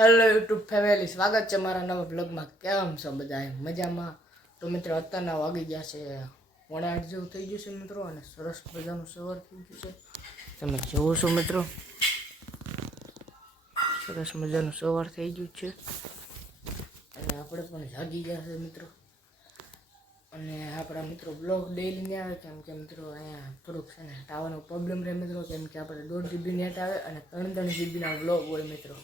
Hello YouTube family, સ્વાગત છે મારા નવા બ્લોગમાં. કેમ છો બધા? મજામાં? તો મિત્રો અત્યારના વાગી ગયા છે 8:30 જેવું થઈ ગયું છે મિત્રો, અને સરસ મજાનું સવાર થઈ ગયું છે. તમે જોવો છો મિત્રો, સરસ મજાનું સવાર થઈ ગયું છે અને આપણે પણ જાગી ગયા છે મિત્રો. અને આપણા મિત્રો બ્લોગ ડેઈલી નહીં આવે, કેમ કે મિત્રો અહીંયા થોડુંક છે ને ટાવરનો પ્રોબ્લેમ રહે મિત્રો, કેમ કે આપણે 1.5 GB નેટ આવે અને 3 GBના બ્લોગ હોય મિત્રો.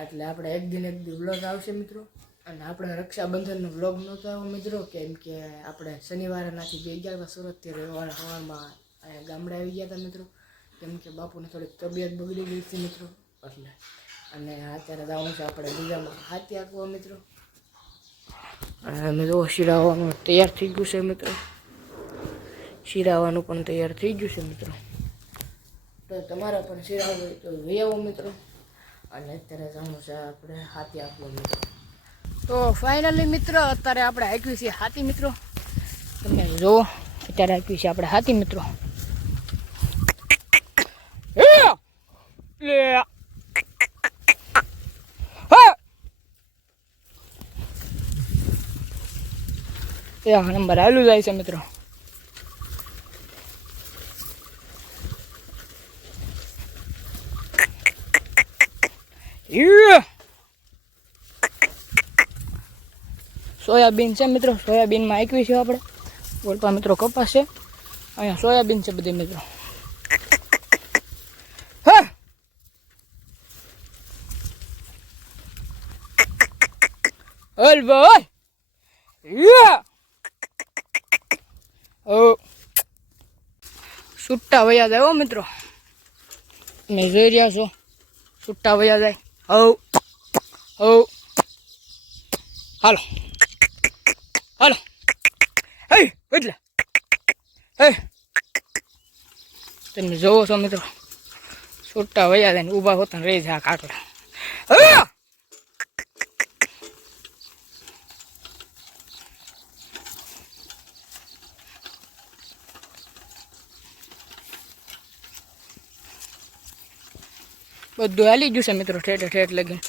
એટલે આપણે એક દી વ્લોગ આવશે મિત્રો. અને આપણે રક્ષાબંધનનો વ્લોગ નહોતો આવ્યો મિત્રો, કેમ કે આપણે શનિવારે નાખી જઈ ગયા હતા સુરતથી. રવિવારે સવારમાં અહીંયા ગામડે આવી ગયા હતા મિત્રો, કેમ કે બાપુને થોડીક તબિયત બગડી ગઈ હતી મિત્રો. એટલે અને અત્યારે જવાનું છે આપણે બીજામાં હાથી આપવા મિત્રો. અને મિત્રો શિરાવાનું તૈયાર થઈ ગયું છે મિત્રો, શિરાવાનું પણ તૈયાર થઈ ગયું છે મિત્રો. તો તમારા પણ શિરાવ હોય તો લઈ આવો મિત્રો. અને અત્યારે જવાનું છે આપણે હાથી આપવા મિત્રો. તો ફાઇનલી મિત્રો અત્યારે આપણે હાંક્યું છે હાથી મિત્રો. તમે જુઓ, અત્યારે હાંક્યું છે આપણે હાથી મિત્રો. નંબર આવેલું જાય છે મિત્રો. સોયાબીન છે મિત્રો, સોયાબીનમાં આંકવી છે આપણે. બોલપા મિત્રો કપાસ છે, અહીંયા સોયાબીન છે બધી મિત્રો. હા હલ ભાઈ, સુટ્ટા વયા જાય હો મિત્રો, તમે જોઈ રહ્યા છો. સુટ્ટા વયા જાય. હાલો હાલો, હે બદલા, હે તમે જોવો છો મિત્રો, સુટ્ટા વયા જાય ને ઊભા હોતા રહી જાય કાકડા. બધું હાલી ગયું છે મિત્રો, ઠેઠ ઠેઠ લગી.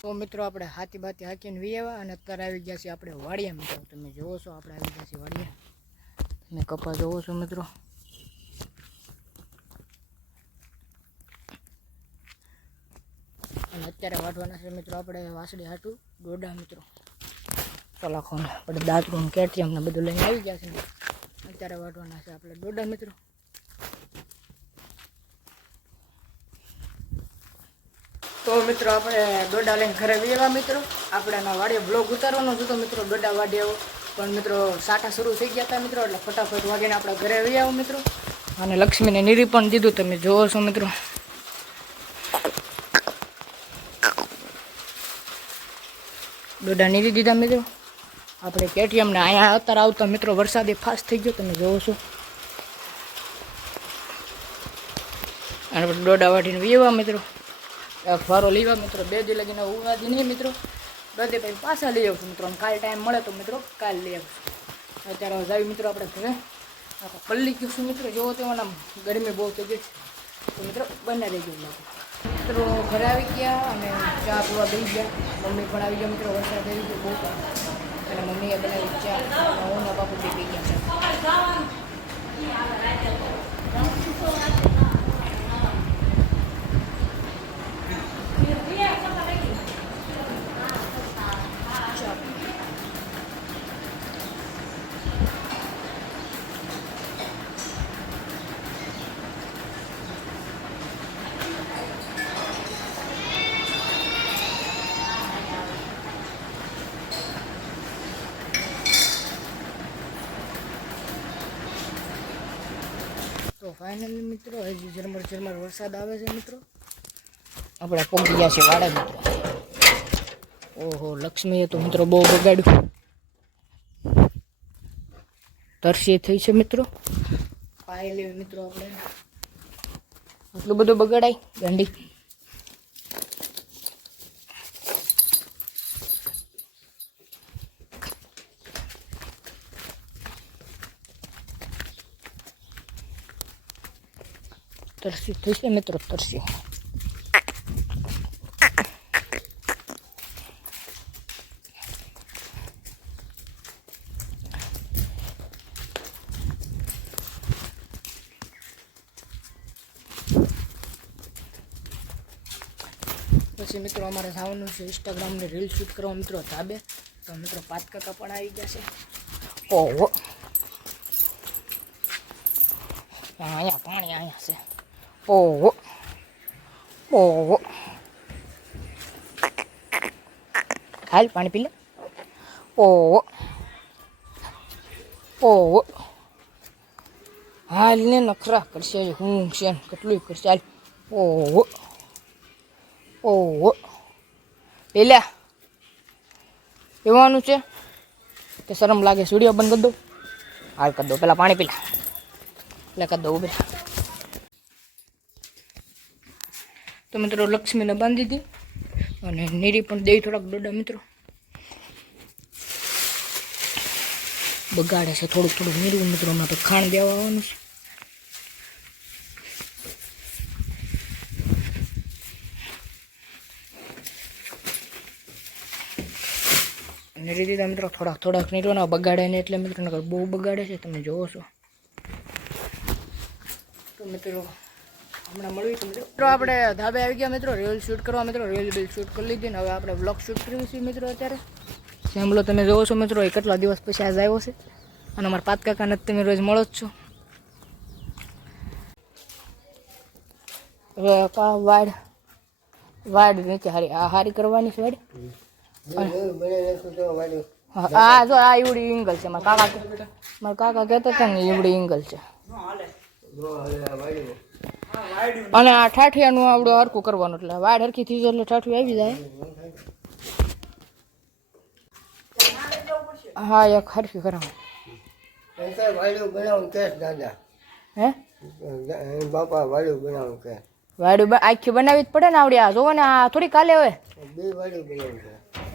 તો મિત્રો આપણે હાથી બાતી હાકીને વી આવ્યા અને અત્યારે આવી ગયા છીએ આપણે વાડિયા મિત્રો. તમે જોવો છો આપણે આવી ગયા છીએ વાડિયા. તમે કપા જોવો છો મિત્રો. અને અત્યારે વાટવાના છે મિત્રો આપણે વાસળી હાટું ડોડા મિત્રો. સલાખોને આપણે દાંતરું કેટિયમ ને બધું લઈને આવી ગયા છે. અત્યારે વાટવાના છે આપણે ડોડા મિત્રો. તો મિત્રો આપણે ડોડા લઈને ઘરે વેવા મિત્રો. આપણે એના વાડીએ બ્લોગ ઉતારવાનો હતો મિત્રો, ડોડા વાડીએ આવો પણ મિત્રો સાટા શરૂ થઈ ગયા હતા મિત્રો, એટલે ફટાફટ વાગીને આપણે ઘરે વી આવો મિત્રો. અને લક્ષ્મીને નીરી પણ દીધું, તમે જોવો છો મિત્રો. ડોડા નીરી દીધા મિત્રો આપણે કેટીએમને. અહીંયા અત્યારે આવતા મિત્રો વરસાદે ફાસ્ટ થઈ ગયો, તમે જોવો છો. અને ડોડા વાટીને વેવા મિત્રો. ફારો લેવા મિત્રો, 2 દી લગીને ઉવાદી નહીં મિત્રો. 2 દી પછી પાછા લઈ આવશું મિત્રો. કાલ ટાઈમ મળે તો મિત્રો કાલ લઈ આવશું. અત્યારે જાવી મિત્રો આપણે ઘરે. આપણે પલ્લી ગયું છું મિત્રો, જોવો તો આમ ગરમી બહુ થઈ ગઈ તો મિત્રો બંને રહી ગયું લાગે. મિત્રો ઘરે આવી ગયા અને ચા પીવા બેસી ગયા. મમ્મી પણ આવી ગયા મિત્રો, વરસાદ આવી ગયો બહુ. અને મમ્મીએ બનાવી ચા, હું ને બાપુ બી પી ગયા છે. તો ફાઇનલી મિત્રો હજી ઝરમર વરસાદ આવે છે મિત્રો. આપણે પહોંચી ગયા છે વાડા મિત્રો. ઓહો, લક્ષ્મીએ તો મિત્રો બહુ બગાડ્યું. તરસી થઈ છે મિત્રો. ફાઇનલી મિત્રો આપણે આટલું બધું બગાડાય ગાંડી. તરસી થશે મિત્રો, તરસી. પછી મિત્રો અમારે જવાનું છે ઇન્સ્ટાગ્રામની રીલ શૂટ કરવા મિત્રો ધાબે. તો મિત્રો 5 કાકા પણ આવી ગયા છે. ઓહો, અહીંયા પાણી અહીંયા છે. ઓહો ઓહો, હાલ પાણી પી લે. ઓહો ઓહો, હાલ ને નખરા કરશે હું છે કેટલું કરશે. હાલ. ઓહો ઓહો, પેલા પીવાનું છે કે શરમ લાગે? સ્ટુડિયો બંધ કરી દો. હાલ કરી દો, પેલા પાણી પીલા એટલે કરી દો. ઉભે તો મિત્રો લક્ષ્મીને બાંધી દીધી અને નીરી પણ દેવી થોડાક ડોડા મિત્રો. બગાડે છે થોડુંક થોડુંક નીરું મિત્રો. હમણાં તો ખાણ દેવા આવવાનું છે. નીરી દીધા મિત્રો થોડાક થોડાક નીરવાના. બગાડે ને એટલે મિત્રો નકર બહુ બગાડે છે, તમે જોવો છો. તો મિત્રો હમણાં મળવી તો મિત્રો આપણે ધાબે આવી ગયા મિત્રો રીલ શૂટ કરવા મિત્રો. રીલ શૂટ કરી લીધી ને હવે આપણે બ્લોગ શૂટ કરીએ છીએ મિત્રો. અત્યારે સાંભળો, તમે જોવો છો મિત્રો એ કેટલા દિવસ પછી આજ આવ્યો છે. અને અમારા 5 કાકાને તમે રોજ મળો જ છો. હવે કા વાડ નીચે હારી આ હારી કરવાની છે વાડ. હા જો આ ઈવડી એંગલ છે. મારા કાકા કહેતા હતા ને ઈવડી એંગલ છે. અને આ ઠાઠિયાનું આવડું હરખું કરવાનું એટલે વાડ હરખી થઈ જાય એટલે ઠાઠિયું આવી જાય. હા એક હરખી કરાવું. હે વાડું આખી બનાવી જ પડે ને આવડી. આ જોવો ને આ થોડી કાલે હોય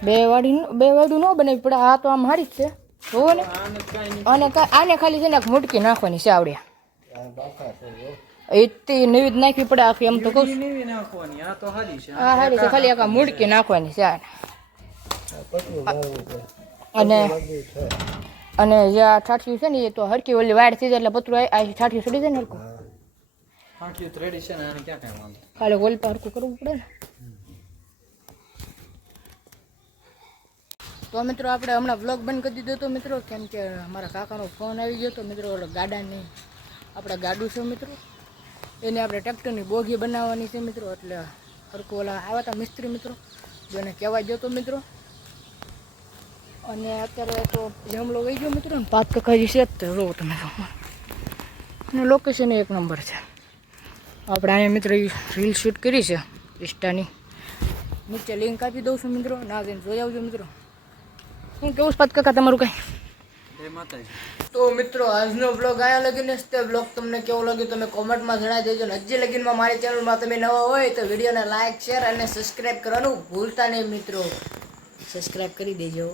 બે વાડું ન બનાવી પડે. આ તો આમ હારી જ છે જોવો ને. અને આને ખાલી છે ને મુટકી નાખવાની છે આવડ્યા. એ નવી જ નાખવી પડે આખી. એમ તો કહું હા હારી છે, ખાલી આખા મુટકી નાખવાની છે. અને જે આ ઠાઠિયું છે ને એ તો હરકી ઓલી વાડ થઈ જાય એટલે પતરું આ ઠાઠિયું ચડી જાય ને હરકું. ખાલી ઓલ પર હરકું કરવું પડે ને. તો મિત્રો આપણે હમણાં વ્લોગ બંધ કરી દીધો હતો મિત્રો, કેમ કે મારા કાકાનો ફોન આવી ગયો હતો મિત્રો. ગાડાની આપણે ગાડું છે મિત્રો, એને આપણે ટ્રેક્ટરની બોગી બનાવવાની છે મિત્રો. એટલે હરકું ઓલા આવ્યા હતા મિસ્ત્રી મિત્રો, જેને કહેવા ગયો હતો મિત્રો. અને અત્યારે તો જમલો વહી ગયો મિત્રો ને 5 કાકાજી છે જ તો રહો તમે. અને લોકેશન એક નંબર છે. આપણે અહીંયા મિત્રો રીલ શૂટ કરી છે ઇન્સ્ટાની. નીચે લિંક આપી દઉં છું મિત્રો, ના જઈને જોઈ આવજો મિત્રો. હું કેવું 5 કાકા તમારું કાંઈ? તો મિત્રો આજનો બ્લોગ આયા લગીને તે બ્લોગ તમને કેવો લાગ્યો તમે કોમેન્ટમાં જણાવી દેજો. ને હજી લગીનમાં મારી ચેનલમાં તમે નવા હોય તો વિડીયોને લાઇક શેર અને સબસ્ક્રાઈબ કરવાનું ભૂલતા નહીં મિત્રો. સબસ્ક્રાઈબ કરી દેજો.